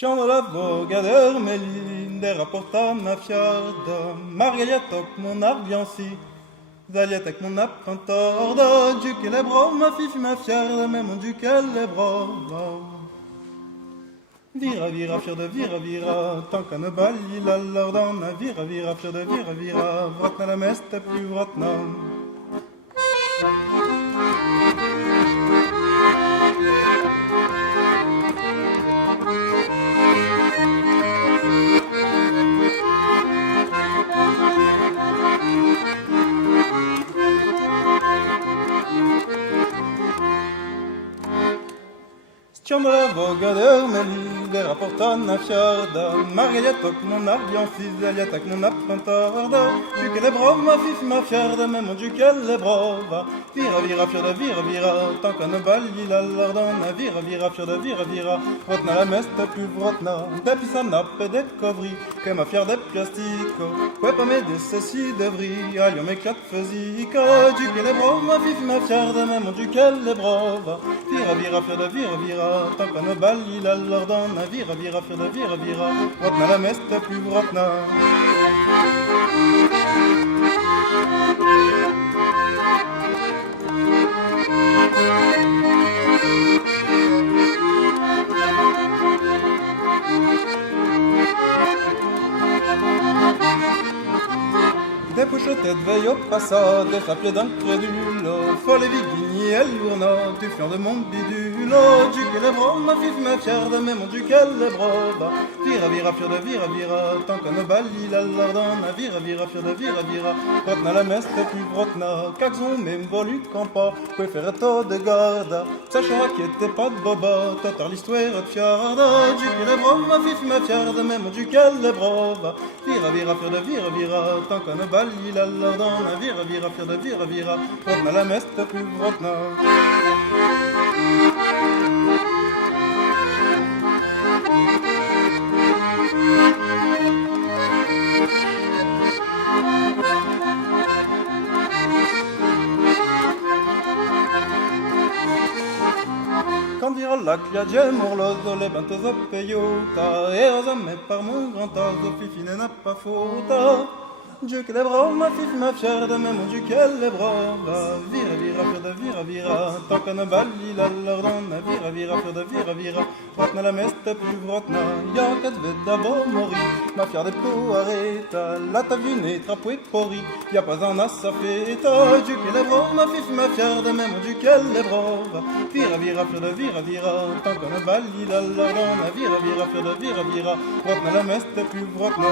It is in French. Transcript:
Ciano la voga d'Ermeline, der rapporta ma fiarda, Margaliatok mon arbianci, Zaliatek mon apprentorde, du che le bro, ma fifi ma fiarda, mais mon du che le bro. Vira, vira, fier de vira, vira, tant qu'à ne bali la lordana, vira, vira, fier de vira, vira, vratna la meste plus vratna. Stiamo la voga d'Ermeli, der rapporta na fiarda, Margaliatok mon arbianci, Zaliatak mon apprentorde, du che le brov, ma fif ma fiarda, mais mon du che le brova. Vira, vira, fiarda, vira, vira, tant qu'à ne bali la lardana, vira, vira, fiarda, vira, vira, vrotna la meste plus vrotna, de pisana pe de covri, que ma fiarda piastico, que pa me de ceci devri, allions mes quatre fesica, du che le brov, ma fif ma fiarda, mais mon du che le brova. Vira, vira, fiarda, vira, vira, tant qu'à ne bali la lordana, vira, vira, fiarda, vira, vira, vrotna la meste plus vrotna. Des pochettes veillent au passat, des papiers d'incrédulo, folle et vigini et lourna, du flanc de mon bidulo, du que les bras, ma fif, ma fiarde, mais mon du que les bras, vira, vira, fier de vira, vira, tant qu'on ne bali la lardana, vira, vira, fier de vira, vira, vrotna la meste plus vrotna, qu'axon même volu campa, que faire to de garda, sachant qui était pas de boba, totar l'histoire de fiarda, du que les bras, ma fif, ma fiarde, mais mon du que les bras, vira, vira, fier de vira, vira, tant qu'on ne bali la lardana, vira, vira, fier de vira, vira, vrotna la meste plus vrotna. Quand dira la cliadie morloso, le bentos a peyota, et aux hommes par mon grand oso, fifine n'a pas faute. Dieu que les bras, ma fif, ma fiarde, mais mon Dieu qu'elle les bras, vira, vira, fier de vira, vira, tant qu'on ne bali la lordana, vira, vira, fier de vira, vira, vrotna la meste plus vrotna, ya qu'elle devait d'abord mourir, ma fiarde pour arrêta, la tavine trapoué pori, y'a pas un as à fêta, Dieu que les bras, ma fif, ma fiarde, mais mon Dieu qu'elle les bras, vira, vira, fier de vira, vira, tant qu'on ne bali la lordana, vira, vira, fier de vira, vira, vrotna la meste plus vrotna.